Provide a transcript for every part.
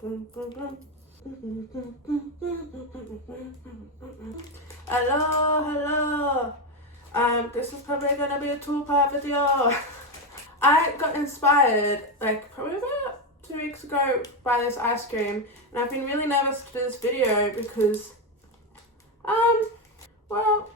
Hello. This is probably gonna be a 2-part video. I got inspired like probably about 2 weeks ago by this ice cream, and I've been really nervous to do this video because, well,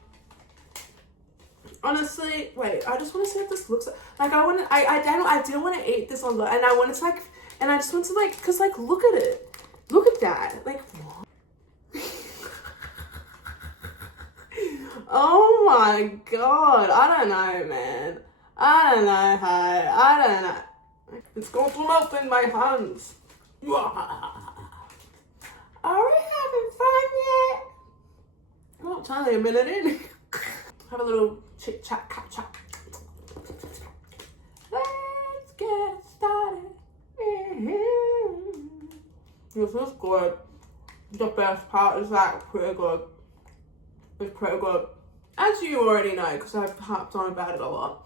honestly, wait, I just want to see if this looks like I didn't want to eat this on the, and I wanted to like, and I just want to like, cause like look at it, look at that, like. Oh my god, I don't know, man. I don't know how, I don't know. It's going to melt in my hands. Are we having fun yet? Well, it's only a minute in. Have a little chit chat, cat chat. Let's get started. This is good. The best part is that it's pretty good. It's pretty good. As you already know, because I've harped on about it a lot.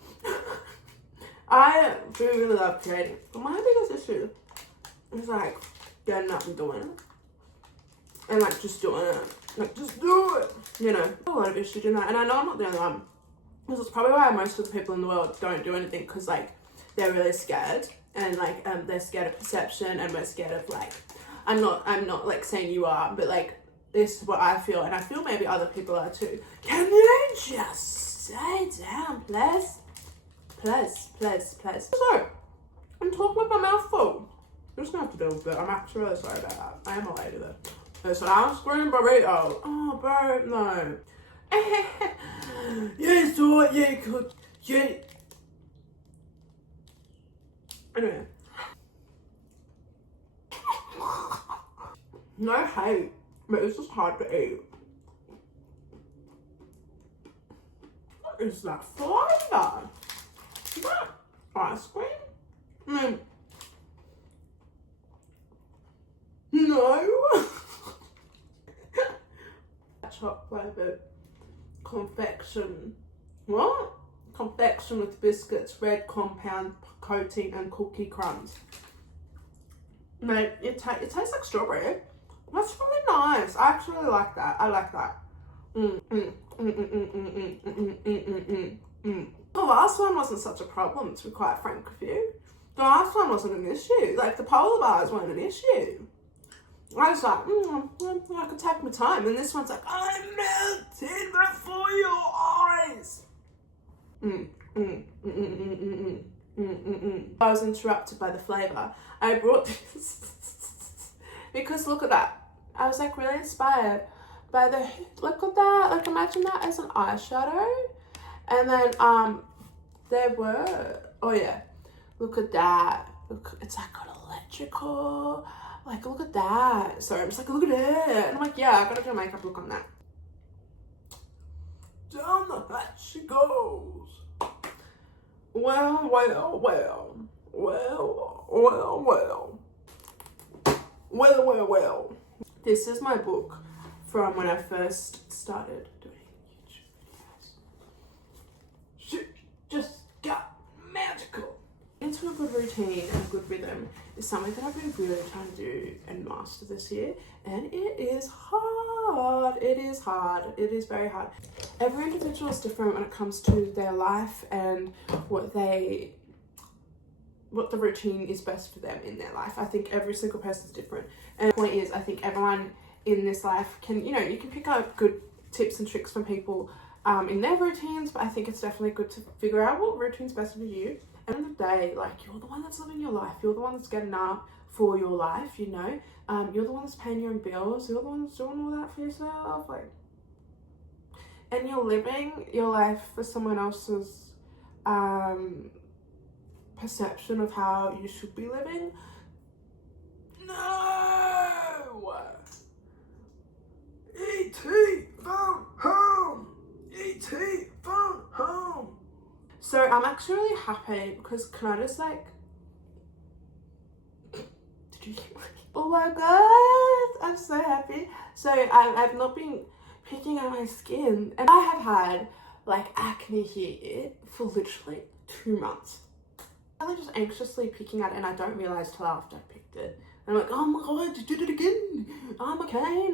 I do really love creating. But my biggest issue is like getting up and doing it. And like just doing it. Like just do it. You know, a lot of issues in that. And I know I'm not the only one. This is probably why most of the people in the world don't do anything, because like they're really scared. And like they're scared of perception, and we're scared of like, I'm not like saying you are, but like this is what I feel, and I feel maybe other people are too. Can you just stay down, please? Please. So, I'm talking with my mouth full. I'm just gonna have to deal with it. I'm actually really sorry about that. I am a lady though. It's an ice cream burrito. Oh, bro, no. You saw it, you could. You. Anyway. No hate, but it's just hard to eat. What is that flavour? Is that ice cream? I mean, no. Chocolate flavoured confection. What? Confection with biscuits, red compound coating, and cookie crumbs. Mate, it tastes like strawberry. That's really nice. I actually really like that. I like that. The last one wasn't such a problem, to be quite frank with you. The last one wasn't an issue. Like, the polar bars weren't an issue. I was like, I could take my time. And this one's like, I'm melting before your eyes. I was interrupted by the flavour. I brought this because look at that. I was like really inspired by the, look at that, like imagine that as an eyeshadow. And then there were, oh yeah, look at that. Look, it's like got electrical, like look at that. Sorry, I'm just like, look at it. And I'm like, yeah, I gotta do a makeup look on that. Down the hatch she goes. Well. This is my book from when I first started doing YouTube videos. Shit just got magical. Into a good routine and a good rhythm is something that I've been really trying to do and master this year, and it is hard. It is very hard. Every individual is different when it comes to their life and what the routine is best for them in their life. I think every single person is different, and the point is, I think everyone in this life can, you know, you can pick up good tips and tricks from people in their routines, but I think it's definitely good to figure out what routine's best for you. At the end of the day, like, you're the one that's living your life, you're the one that's getting up for your life, you know, you're the one that's paying your own bills, you're the one that's doing all that for yourself, like, and you're living your life for someone else's perception of how you should be living. No! E.T. phone home! E.T. phone home! So I'm actually really happy because can I just like, did you hear me? Oh my god, I'm so happy. So I've not been picking at my skin, and I have had like acne here for literally 2 months. I'm just anxiously picking at it, and I don't realise till after I picked it And I'm like, oh my god, you did it again. I'm okay.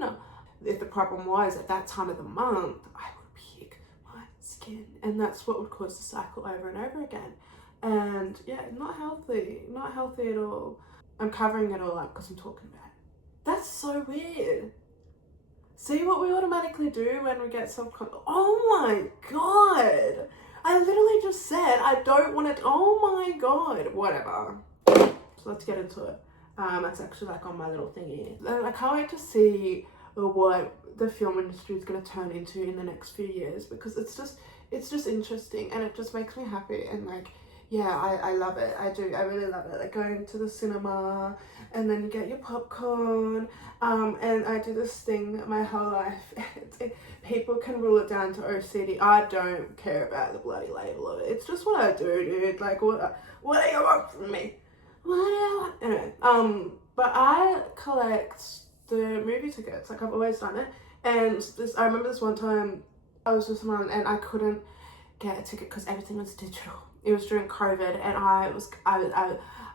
If the problem was at that time of the month, I would pick my skin, and that's what would cause the cycle over and over again. And yeah, not healthy at all. I'm covering it all up because I'm talking about it. That's so weird. See what we automatically do when we get self-conscious? Oh my god! I literally just said I don't want to. Oh my god! Whatever. So let's get into it. That's actually like on my little thingy. I can't wait to see what the film industry is going to turn into in the next few years, because it's just interesting, and it just makes me happy. And like, yeah, I love it. I do. I really love it. Like going to the cinema, and then you get your popcorn. And I do this thing my whole life. People can rule it down to OCD. I don't care about the bloody label of it. It's just what I do, dude. Like, what do you want from me? What do you want? Anyway, but I collect the movie tickets. Like, I've always done it. And I remember this one time I was with someone and I couldn't get a ticket because everything was digital. It was during COVID, and I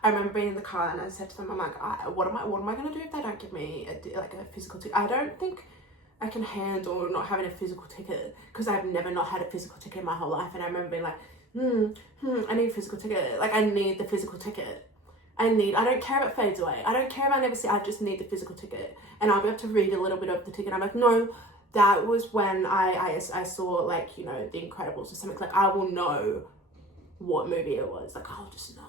remember being in the car and I said to them, I'm like, what am I going to do if they don't give me a physical ticket? I don't think I can handle not having a physical ticket, because I've never not had a physical ticket in my whole life. And I remember being like, I need a physical ticket. Like, I need the physical ticket. I don't care if it fades away. I don't care if I never see it. I just need the physical ticket. And I'll be able to read a little bit of the ticket. I'm like, no, that was when I saw, like, you know, The Incredibles or something. Like, I will know what movie it was. Like, I'll just know.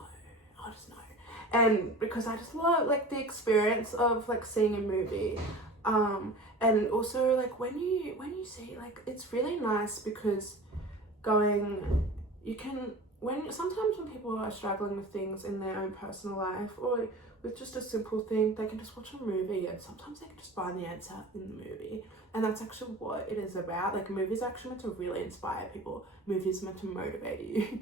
And because I just love, like, the experience of, like, seeing a movie. And also, like, when you see, like, it's really nice because sometimes when people are struggling with things in their own personal life, or with just a simple thing, they can just watch a movie, and sometimes they can just find the answer in the movie. And that's actually what it is about. Like, movies are actually meant to really inspire people. Movies are meant to motivate you.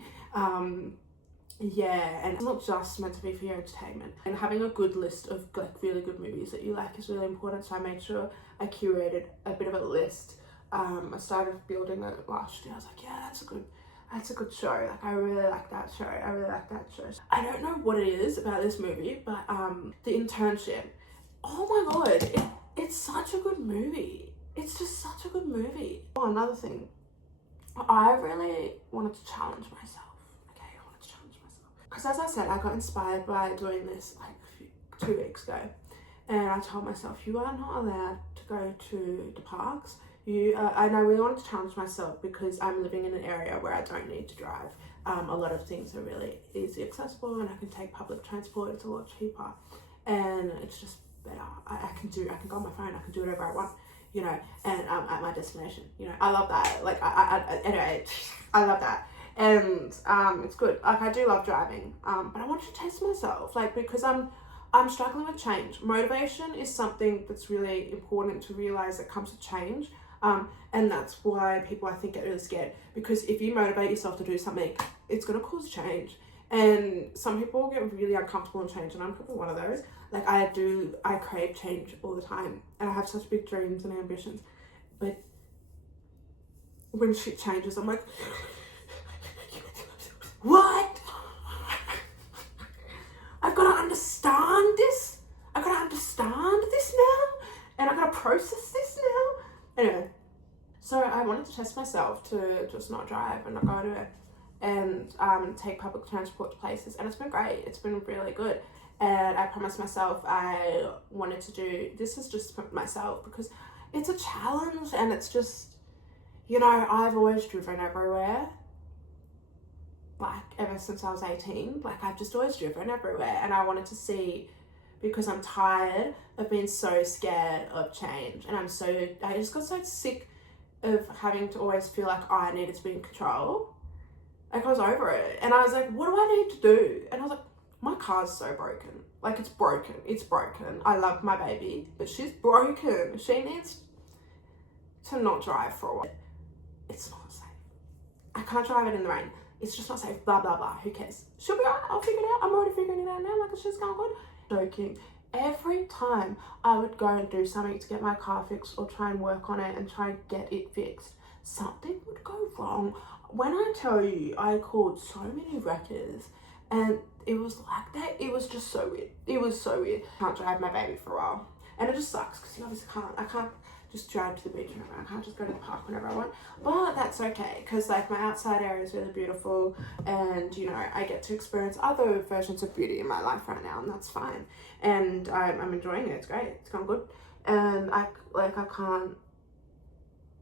Yeah, and it's not just meant to be for your entertainment. And having a good list of, like, really good movies that you like is really important. So I made sure I curated a bit of a list. I started building it last year. I was like, yeah, that's a good show. Like, I really like that show. I don't know what it is about this movie, but The Internship. Oh my god, it's such a good movie. It's just such a good movie. Oh, another thing. I really wanted to challenge myself. Because as I said, I got inspired by doing this like 2 weeks ago. And I told myself, you are not allowed to go to the parks. And I really wanted to challenge myself because I'm living in an area where I don't need to drive. A lot of things are really easy accessible, and I can take public transport. It's a lot cheaper. And it's just better. I can go on my phone, I can do whatever I want, you know, and I'm at my destination. You know, I love that. Like, anyway, I love that. And it's good. Like, I do love driving, but I wanted to test myself, like, because I'm struggling with change. Motivation is something that's really important to realize that comes with change, and that's why people, I think, get really scared, because if you motivate yourself to do something, it's going to cause change. And some people get really uncomfortable in change, and I'm probably one of those. Like, I crave change all the time, and I have such big dreams and ambitions, but when shit changes, I'm like, what? I've got to understand this. I've got to understand this now. And I've got to process this now. Anyway, so I wanted to test myself to just not drive and not go anywhere, and take public transport to places. And it's been great. It's been really good. And I promised myself I wanted to do, this is just for myself, because it's a challenge, and it's just, you know, I've always driven everywhere. Like, ever since I was 18, like, I've just always driven everywhere, and I wanted to see, because I'm tired of being so scared of change, and I just got so sick of having to always feel like I needed to be in control. Like, I was over it, and I was like, what do I need to do? And I was like, my car's so broken. Like, it's broken. I love my baby, but she's broken. She needs to not drive for a while. It's not safe. I can't drive it in the rain. It's just not safe, blah, blah, blah. Who cares? She'll be alright. I'll figure it out. I'm already figuring it out now. Like, it's just going good. Joking. Every time I would go and do something to get my car fixed, or try and work on it and try and get it fixed, something would go wrong. When I tell you, I called so many wreckers, and it was like that. It was just so weird. It was so weird. I can't drive my baby for a while. And it just sucks because you obviously I can't just drive to the beach whenever. I can't just go to the park whenever I want. But that's okay because like my outside area is really beautiful, and you know I get to experience other versions of beauty in my life right now, and that's fine. And I'm enjoying it. It's great. It's gone good. And I can't,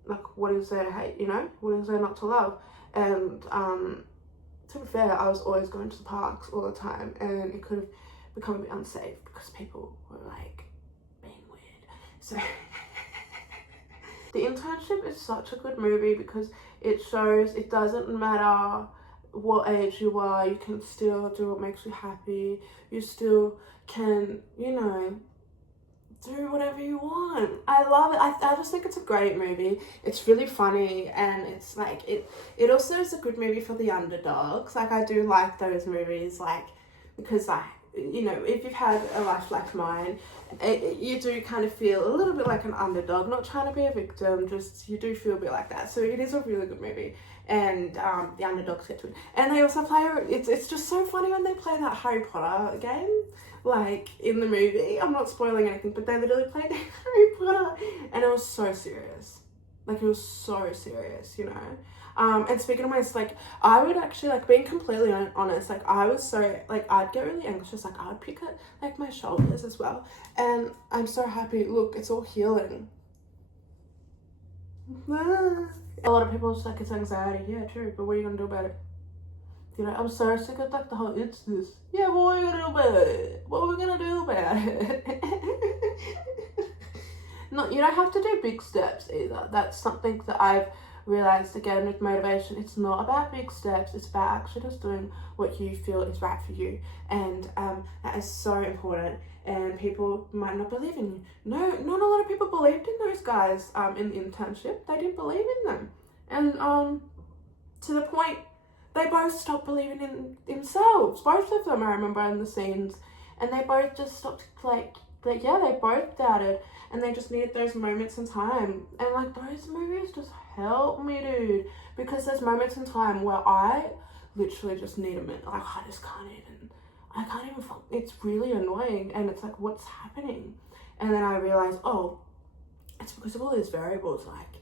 like, what is there to hate? You know, what is there not to love? And to be fair, I was always going to the parks all the time, and it could have become a bit unsafe because people were like being weird. So The Internship is such a good movie because it shows it doesn't matter what age you are, you can still do what makes you happy. You still can, you know, do whatever you want. I love it. I just think it's a great movie. It's really funny, and it's like it also is a good movie for the underdogs. Like I do like those movies, like, because like, you know, if you've had a life like mine, you do kind of feel a little bit like an underdog, not trying to be a victim, just you do feel a bit like that. So it is a really good movie, and the underdogs get to it. And they also play, it's just so funny when they play that Harry Potter game, like in the movie. I'm not spoiling anything, but they literally played Harry Potter, and it was so serious. Like, it was so serious, you know. And speaking of myself, like, I would actually, like, being completely honest, like, I was so, like, I'd get really anxious, like, I would pick at, like, my shoulders as well, and I'm so happy, look, it's all healing. A lot of people are just like, it's anxiety. Yeah, true, but what are you gonna do about it? You know, I'm so sick of, like, the whole, it's this. Yeah, but what are we gonna do about it? What are we gonna do about it? No, you don't have to do big steps either. That's something that I've realized again with motivation. It's not about big steps. It's about actually just doing what you feel is right for you. And that is so important. And people might not believe in you. No, not a lot of people believed in those guys in the internship. They didn't believe in them. And to the point, they both stopped believing in themselves. Both of them, I remember in the scenes. And they both just stopped, like yeah, they both doubted. And they just needed those moments in time. And like, those movies just help me, dude. Because there's moments in time where I literally just need a minute. Like, I can't even, it's really annoying. And it's like, what's happening? And then I realized, oh, it's because of all these variables. Like,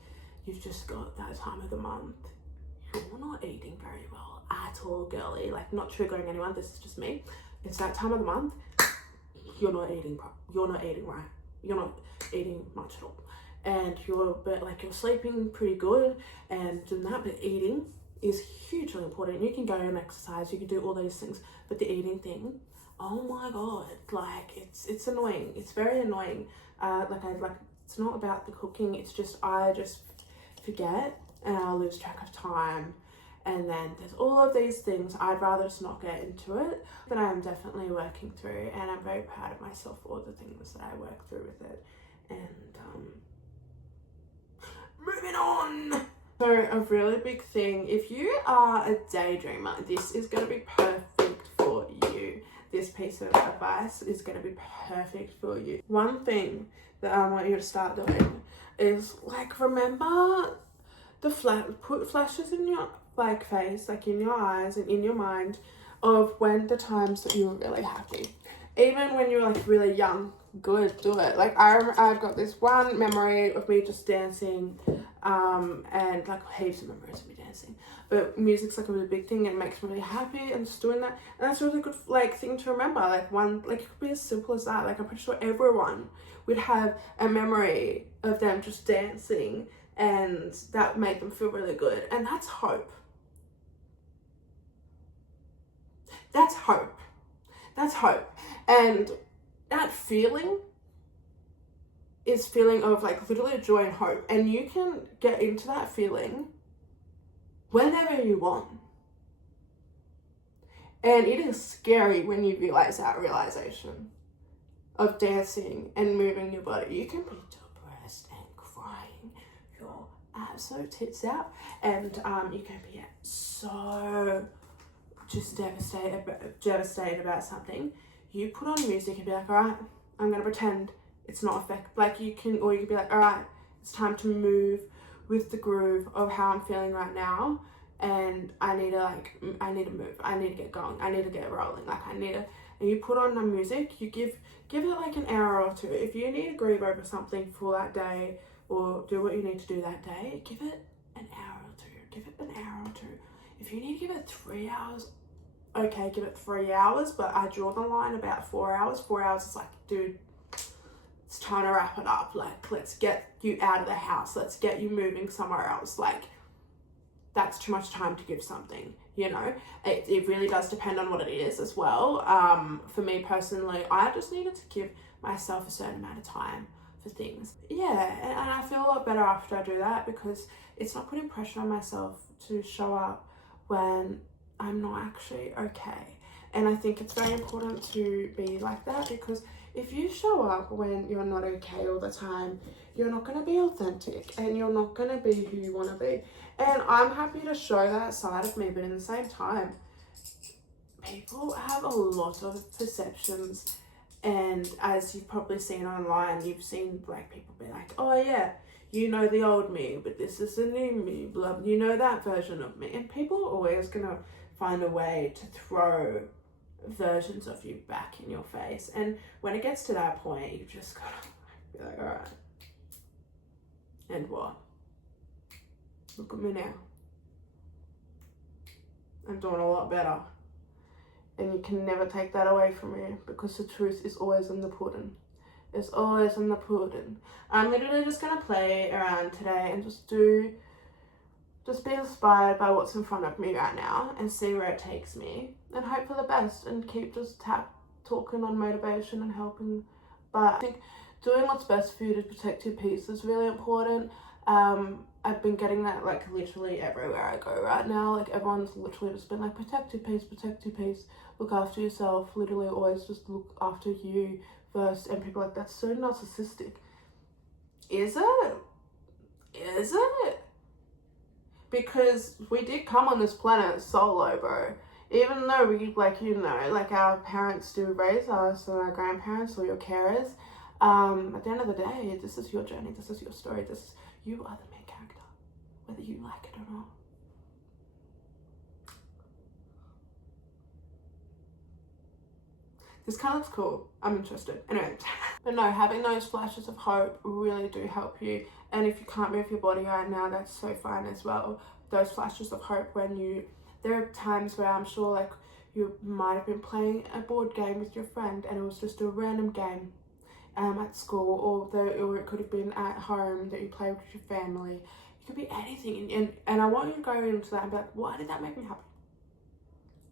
you've just got that time of the month. You're not eating very well at all, girly. Like, not triggering anyone. This is just me. It's that time of the month. You're not eating right. You're not eating much at all, and you're sleeping pretty good and doing that, but eating is hugely important. You can go and exercise, you can do all those things, but the eating thing, oh my god, like it's annoying. It's very annoying. It's not about the cooking, it's just I just forget and I lose track of time. And then there's all of these things. I'd rather just not get into it, but I am definitely working through, and I'm very proud of myself for all the things that I work through with it. And moving on. So a really big thing, if you are a daydreamer, this is going to be perfect for you. This piece of advice is going to be perfect for you. One thing that I want you to start doing is, like, remember put flashes in your face, like in your eyes and in your mind, of when the times that you were really happy. Even when you were like really young, good, do it. Like I've got this one memory of me just dancing, and like heaps of memories of me dancing. But music's like a really big thing, and it makes me really happy, and just doing that. And that's a really good like thing to remember. Like it could be as simple as that. Like I'm pretty sure everyone would have a memory of them just dancing, and that made them feel really good. And that's hope. That's hope. That's hope. And that feeling is feeling of like literally joy and hope. And you can get into that feeling whenever you want. And it is scary when you realize that realization of dancing and moving your body. You can be depressed and crying your absolute tits out, and you can be so just devastated about something. You put on music and be like, all right, I'm gonna pretend it's not affect. Like you can be like, all right, it's time to move with the groove of how I'm feeling right now. and I need to move, I need to get going, I need to get rolling, like I need to, and you put on the music, you give it like an hour or two. If you need to grieve over something for that day or do what you need to do that day, give it an hour or two, give it an hour or two. If you need to give it 3 hours, okay, give it 3 hours, but I draw the line about 4 hours. 4 hours is like, dude, it's time to wrap it up. Like, let's get you out of the house. Let's get you moving somewhere else. Like, that's too much time to give something, you know? It really does depend on what it is as well. For me personally, I just needed to give myself a certain amount of time for things. Yeah, and I feel a lot better after I do that, because it's not putting pressure on myself to show up when I'm not actually okay. And I think it's very important to be like that, because if you show up when you're not okay all the time, you're not going to be authentic and you're not going to be who you want to be. And I'm happy to show that side of me, but in the same time, people have a lot of perceptions. And as you've probably seen online, you've seen like people be like, oh yeah, you know the old me, but this is the new me, blah, you know that version of me. And people are always going to find a way to throw versions of you back in your face. And when it gets to that point, you just gotta be like, all right, and what? Look at me now. I'm doing a lot better. And you can never take that away from me, because the truth is always in the pudding. It's always in the pudding. I'm literally just gonna play around today and just be inspired by what's in front of me right now and see where it takes me, and hope for the best, and keep just talking on motivation and helping. But I think doing what's best for you to protect your peace is really important. I've been getting that like literally everywhere I go right now. Like everyone's literally just been like, protect your peace, look after yourself, literally always just look after you first. And people are like, that's so narcissistic. Is it? Because we did come on this planet solo, bro. Even though we, like, you know, like our parents do raise us, or our grandparents, or your carers, at the end of the day, this is your journey, this is your story, you are the main character, whether you like it or not. This kind of looks cool. I'm interested. Anyway. But no, having those flashes of hope really do help you. And if you can't move your body right now, that's so fine as well. Those flashes of hope there are times where I'm sure like you might have been playing a board game with your friend and it was just a random game at school, or it could have been at home that you play with your family. It could be anything. And I want you to go into that and be like, why did that make me happy?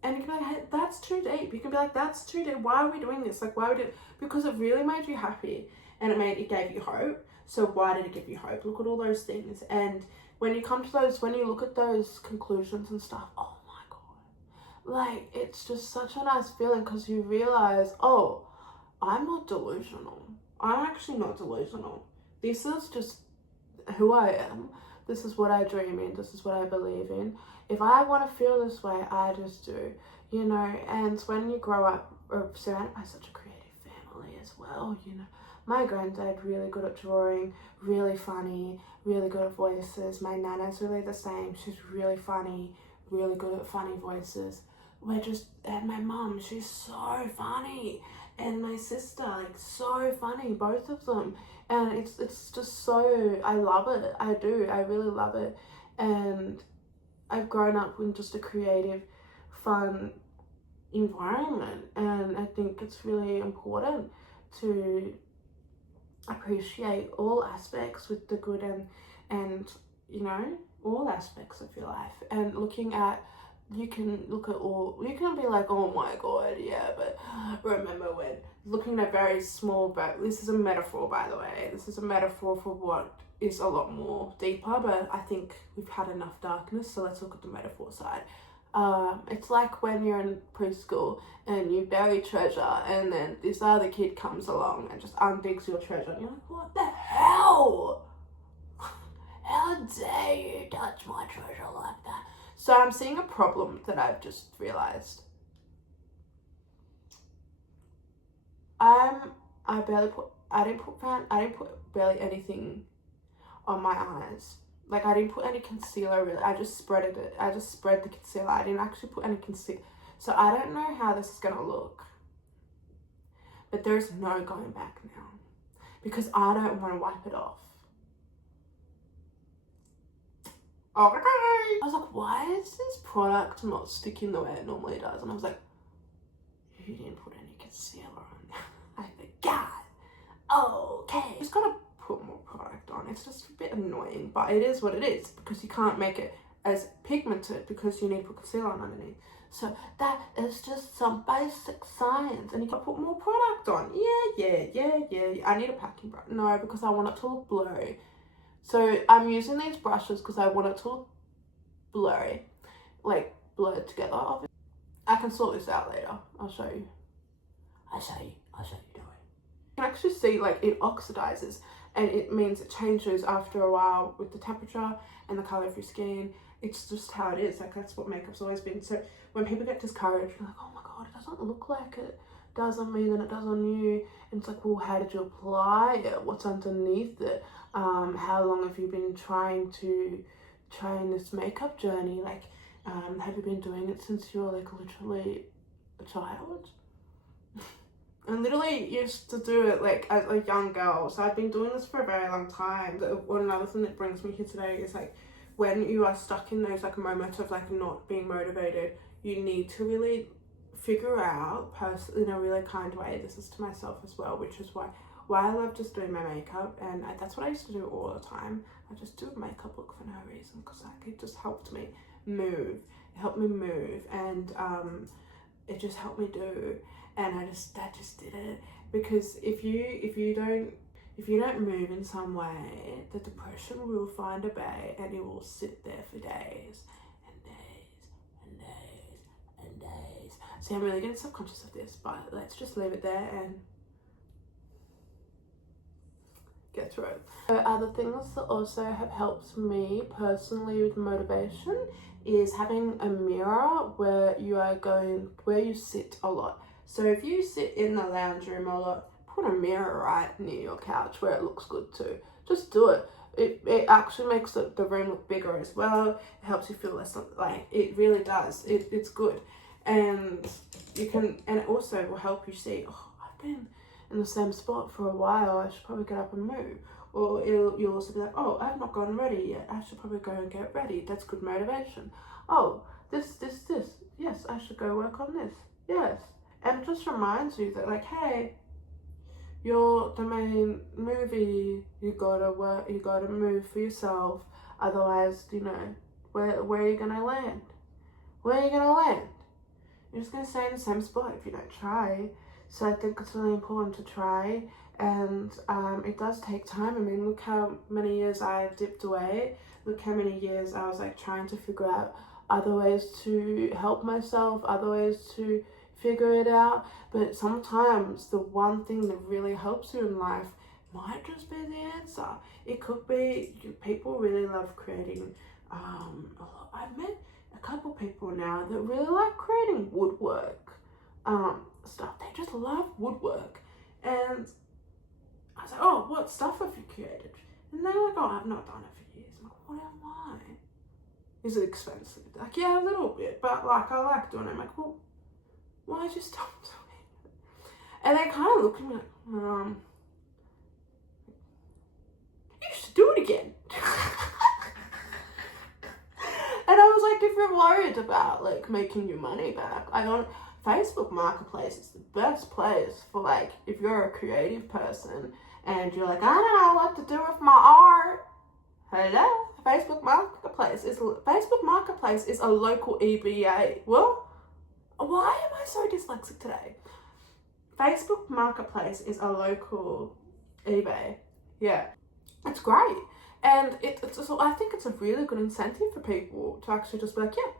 And you can be like, hey, that's too deep. You can be like, that's too deep. Why are we doing this? Like, why would it? Because it really made you happy and it gave you hope. So why did it give you hope? Look at all those things. And when you come to those, when you look at those conclusions and stuff, oh my God. Like, it's just such a nice feeling, because you realize, oh, I'm not delusional. I'm actually not delusional. This is just who I am. This is what I dream in. This is what I believe in. If I want to feel this way, I just do, you know. And when you grow up surrounded by such a creative family as well, you know. My granddad, really good at drawing, really funny, really good at voices. My nana's really the same. She's really funny, really good at funny voices. And my mum, she's so funny. And my sister, like, so funny, both of them. And it's just so, I love it. I do, I really love it. And I've grown up in just a creative, fun environment. And I think it's really important to appreciate all aspects with the good and you know, all aspects of your life. And you can be like, oh my God, yeah, but remember when looking at very small, but this is a metaphor, by the way. This is a metaphor for what is a lot more deeper, but I think we've had enough darkness, so let's look at the metaphor side. It's like when you're in preschool and you bury treasure and then this other kid comes along and just undigs your treasure and you're like, what the hell? How dare you touch my treasure like that? So I'm seeing a problem that I've just realized. I didn't put barely anything on my eyes Like, I didn't put any concealer really. I just spread it. I just spread the concealer. I didn't actually put any concealer. So I don't know how this is going to look. But there's no going back now. Because I don't want to wipe it off. Okay. I was like, why is this product not sticking the way it normally does? And I was like, you didn't put any concealer on. I forgot. Okay. Just gotta put more product on. It's just a bit annoying, but it is what it is, because you can't make it as pigmented because you need to put concealer on underneath. So that is just some basic science, and you can put more product on. Yeah. I need a packing brush. No, because I want it to look blurry. So I'm using these brushes because I want it to look blurry, like blurred together. I can sort this out later. I'll show you. I'll show you do it. You can actually see like it oxidizes, and it means it changes after a while with the temperature and the color of your skin. It's just how it is. Like, that's what makeup's always been. So when people get discouraged, you're like, oh my god, it doesn't look like it does on me than it does on you. And it's like, well, how did you apply it? What's underneath it? How long have you been trying this makeup journey? Like, have you been doing it since you were like literally a child? I literally used to do it like as a young girl, so I've been doing this for a very long time. One another thing that brings me here today is like, when you are stuck in those like moments of like not being motivated, you need to really figure out in a really kind way. This is to myself as well, which is why I love just doing my makeup, and that's what I used to do all the time. I just do makeup look for no reason, because like it just helped me move. It helped me move, and it just helped me do. And I just did it, because if you don't move in some way, the depression will find a way, and it will sit there for days and days and days and days. See, I'm really getting subconscious of this, but let's just leave it there and get through it. So other things that also have helped me personally with motivation is having a mirror where you sit a lot. So if you sit in the lounge room a lot, put a mirror right near your couch where it looks good too. Just do it. It actually makes the room look bigger as well. It helps you feel less, like, it really does. It's good. And it also will help you see, oh, I've been in the same spot for a while, I should probably get up and move. Or you'll also be like, oh, I've not gotten ready yet, I should probably go and get ready. That's good motivation. Oh, this. Yes, I should go work on this. Yes. And it just reminds you that, like, hey, you're the main movie, you gotta work, you gotta move for yourself, otherwise, where are you gonna land? Where are you gonna land? You're just gonna stay in the same spot if you don't try. So I think it's really important to try, and it does take time. I mean, look how many years I've dipped away. Look how many years I was like trying to figure out other ways to help myself, other ways to figure it out. But sometimes the one thing that really helps you in life might just be the answer. It could be, people really love creating, I've met a couple people now that really like creating woodwork stuff. They just love woodwork. And I was like, oh, what stuff have you created? And they were like, oh, I've not done it for years. I'm like, what am I? Is it expensive? Like, yeah, a little bit, but like, I like doing it. I'm like, well, why'd you stop doing it? And they kind of looked at me like, you should do it again. And I was like, if you're worried about like making your money back, Facebook Marketplace is the best place for, like, if you're a creative person and you're like, I don't know what to do with my art. Hello, Facebook Marketplace is a local EBA. Well, why am I so dyslexic today? Facebook Marketplace is a local eBay. Yeah, it's great. And I think it's a really good incentive for people to actually just be like, yeah,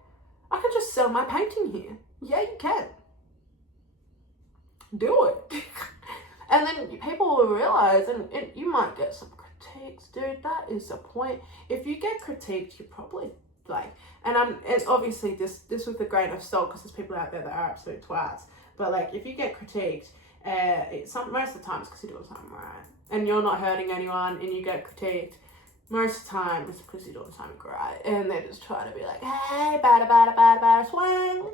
I can just sell my painting here. Yeah, you can. Do it. And then people will realize, and you might get some critiques. Dude, that is the point. If you get critiqued, you're probably like, and it's obviously this with a grain of salt, because there's people out there that are absolute twats. But like, if you get critiqued, most of the time it's because you're doing something right, and you're not hurting anyone, and you get critiqued, most of the time it's because you're doing something great and they're just trying to be like, hey, bada swing.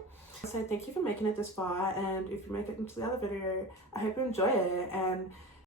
So thank you for making it this far, and if you make it into the other video, I hope you enjoy it, and